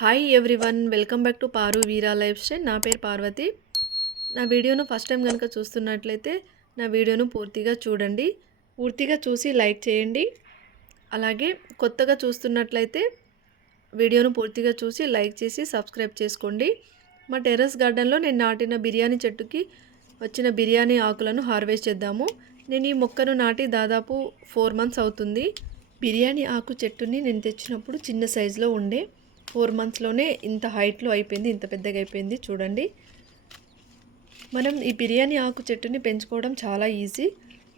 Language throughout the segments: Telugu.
Hi everyone, welcome back to Paru Veera life style. నా పేరు పార్వతి. నా వీడియోను ఫస్ట్ టైం కనుక చూస్తున్నట్లయితే నా వీడియోను పూర్తిగా చూడండి. పూర్తిగా చూసి లైక్ చేయండి. అలాగే కొత్తగా చూస్తున్నట్లయితే వీడియోను పూర్తిగా చూసి లైక్ చేసి సబ్స్క్రైబ్ చేసుకోండి. మా టెర్రస్ గార్డెన్లో నేను నాటిన బిర్యానీ చెట్టుకి వచ్చిన బిర్యానీ ఆకులను హార్వెస్ట్ చేద్దాము. నేను ఈ మొక్కను నాటి దాదాపు 4 మంత్స్ అవుతుంది. బిర్యానీ ఆకు చెట్టుని నేను తెచ్చినప్పుడు చిన్న సైజులో ఉండే, 4 మంత్స్లోనే ఇంత హైట్లో అయిపోయింది, ఇంత పెద్దగా అయిపోయింది. చూడండి, మనం ఈ బిర్యానీ ఆకు చెట్టుని పెంచుకోవడం చాలా ఈజీ.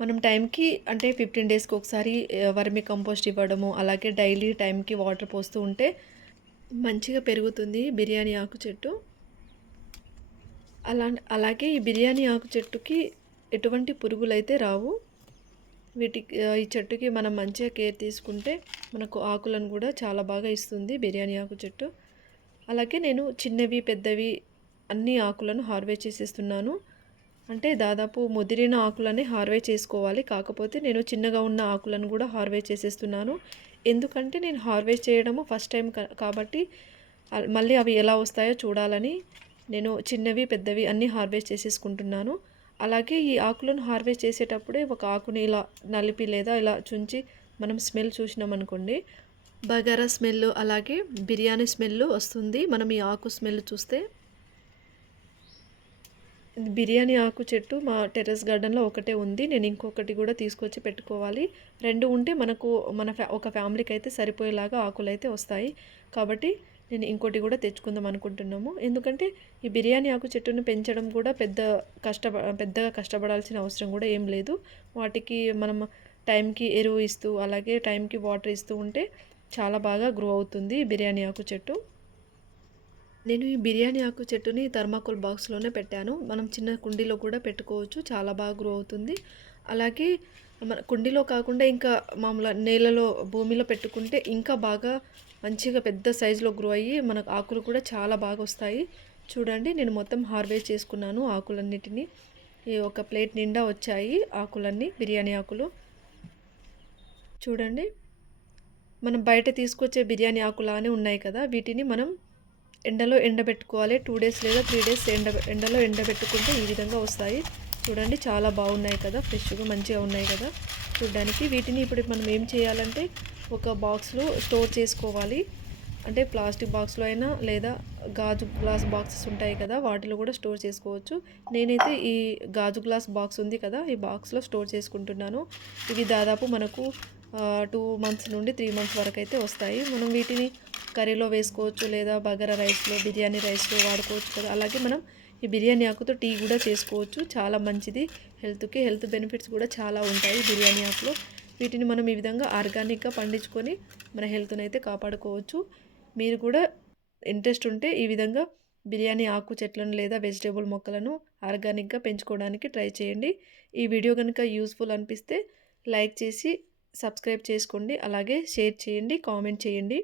మనం టైంకి అంటే 15 డేస్కి ఒకసారి వర్మి కంపోస్ట్ ఇవ్వడము, అలాగే డైలీ టైంకి వాటర్ పోస్తూ ఉంటే మంచిగా పెరుగుతుంది బిర్యానీ ఆకు చెట్టు. అలాగే ఈ బిర్యానీ ఆకు చెట్టుకి ఎటువంటి పురుగులైతే రావు. ఈ చెట్టుకి మనం మంచిగా కేర్ తీసుకుంటే మనకు ఆకులను కూడా చాలా బాగా ఇస్తుంది బిర్యానీ ఆకు చెట్టు. అలాగే నేను చిన్నవి పెద్దవి అన్ని ఆకులను హార్వెస్ట్ చేసేస్తున్నాను. అంటే దాదాపు ముదిరిన ఆకులని హార్వెస్ట్ చేసుకోవాలి, కాకపోతే నేను చిన్నగా ఉన్న ఆకులను కూడా హార్వెస్ట్ చేసేస్తున్నాను. ఎందుకంటే నేను హార్వెస్ట్ చేయడము ఫస్ట్ టైం కాబట్టి మళ్ళీ అవి ఎలా వస్తాయో చూడాలని నేను చిన్నవి పెద్దవి అన్నీ హార్వెస్ట్ చేసేసుకుంటున్నాను. అలాగే ఈ ఆకులను హార్వెస్ట్ చేసేటప్పుడే ఒక ఆకుని ఇలా నలిపి లేదా ఇలా చుంచి మనం స్మెల్ చూసినామనుకోండి, బగారా స్మెల్ అలాగే బిర్యానీ స్మెల్ వస్తుంది మనం ఈ ఆకు స్మెల్ చూస్తే. బిర్యానీ ఆకు చెట్టు మా టెర్రస్ గార్డెన్లో ఒకటే ఉంది. నేను ఇంకొకటి కూడా తీసుకొచ్చి పెట్టుకోవాలి. 2 ఉంటే మనకు ఒక ఫ్యామిలీకి అయితే సరిపోయేలాగా ఆకులు అయితే వస్తాయి. కాబట్టి నేను ఇంకోటి కూడా తెచ్చుకుందాం అనుకుంటున్నాము. ఎందుకంటే ఈ బిర్యానీ ఆకు చెట్టును పెంచడం కూడా పెద్దగా కష్టపడాల్సిన అవసరం కూడా ఏం లేదు. వాటికి మనం టైంకి ఎరువు ఇస్తూ అలాగే టైంకి వాటర్ ఇస్తూ ఉంటే చాలా బాగా గ్రో అవుతుంది బిర్యానీ ఆకు చెట్టు. నేను ఈ బిర్యానీ ఆకు చెట్టుని థర్మాకోల్ బాక్స్లోనే పెట్టాను. మనం చిన్న కుండీలో కూడా పెట్టుకోవచ్చు, చాలా బాగా గ్రో అవుతుంది. అలాగే మన కుండీలో కాకుండా ఇంకా మామూలు నేలలో భూమిలో పెట్టుకుంటే ఇంకా బాగా మంచిగా పెద్ద సైజులో గ్రో అయ్యి మనకు ఆకులు కూడా చాలా బాగా వస్తాయి. చూడండి, నేను మొత్తం హార్వెస్ట్ చేసుకున్నాను ఆకులన్నిటినీ. ఈ ఒక ప్లేట్ నిండా వచ్చాయి ఆకులన్నీ, బిర్యానీ ఆకులు. చూడండి, మనం బయట తీసుకొచ్చే బిర్యానీ ఆకులానే ఉన్నాయి కదా, వీటిని మనం ఎండలో ఎండబెట్టుకోవాలి. 2 డేస్ లేదా 3 డేస్ ఎండలో ఎండబెట్టుకుంటే ఈ విధంగా వస్తాయి. చూడండి, చాలా బాగున్నాయి కదా, ఫ్రెష్గా మంచిగా ఉన్నాయి కదా చూడడానికి. వీటిని ఇప్పుడు మనం ఏం చేయాలంటే ఒక బాక్స్లో స్టోర్ చేసుకోవాలి. అంటే ప్లాస్టిక్ బాక్స్లో అయినా లేదా గాజు గ్లాస్ బాక్సెస్ ఉంటాయి కదా, వాటిలో కూడా స్టోర్ చేసుకోవచ్చు. నేనైతే ఈ గాజు గ్లాస్ బాక్స్ ఉంది కదా, ఈ బాక్స్లో స్టోర్ చేసుకుంటున్నాను. ఇవి దాదాపు మనకు 2 మంత్స్ నుండి 3 మంత్స్ వరకు అయితే వస్తాయి. మనం వీటిని కర్రీలో వేసుకోవచ్చు లేదా బగారా రైస్లో, బిర్యానీ రైస్లో వాడుకోవచ్చు కదా. అలాగే మనం ఈ బిర్యానీ ఆకుతో టీ కూడా చేసుకోవచ్చు, చాలా మంచిది హెల్త్కి. హెల్త్ బెనిఫిట్స్ కూడా చాలా ఉంటాయి బిర్యానీ ఆకులో. వీటిని మనం ఈ విధంగా ఆర్గానిక్గా పండించుకొని మన హెల్త్ని అయితే కాపాడుకోవచ్చు. మీరు కూడా ఇంట్రెస్ట్ ఉంటే ఈ విధంగా బిర్యానీ ఆకు చెట్లను లేదా వెజిటేబుల్ మొక్కలను ఆర్గానిక్గా పెంచుకోవడానికి ట్రై చేయండి. ఈ వీడియో కనుక యూస్ఫుల్ అనిపిస్తే లైక్ చేసి సబ్స్క్రైబ్ చేసుకోండి. అలాగే షేర్ చేయండి, కామెంట్ చేయండి.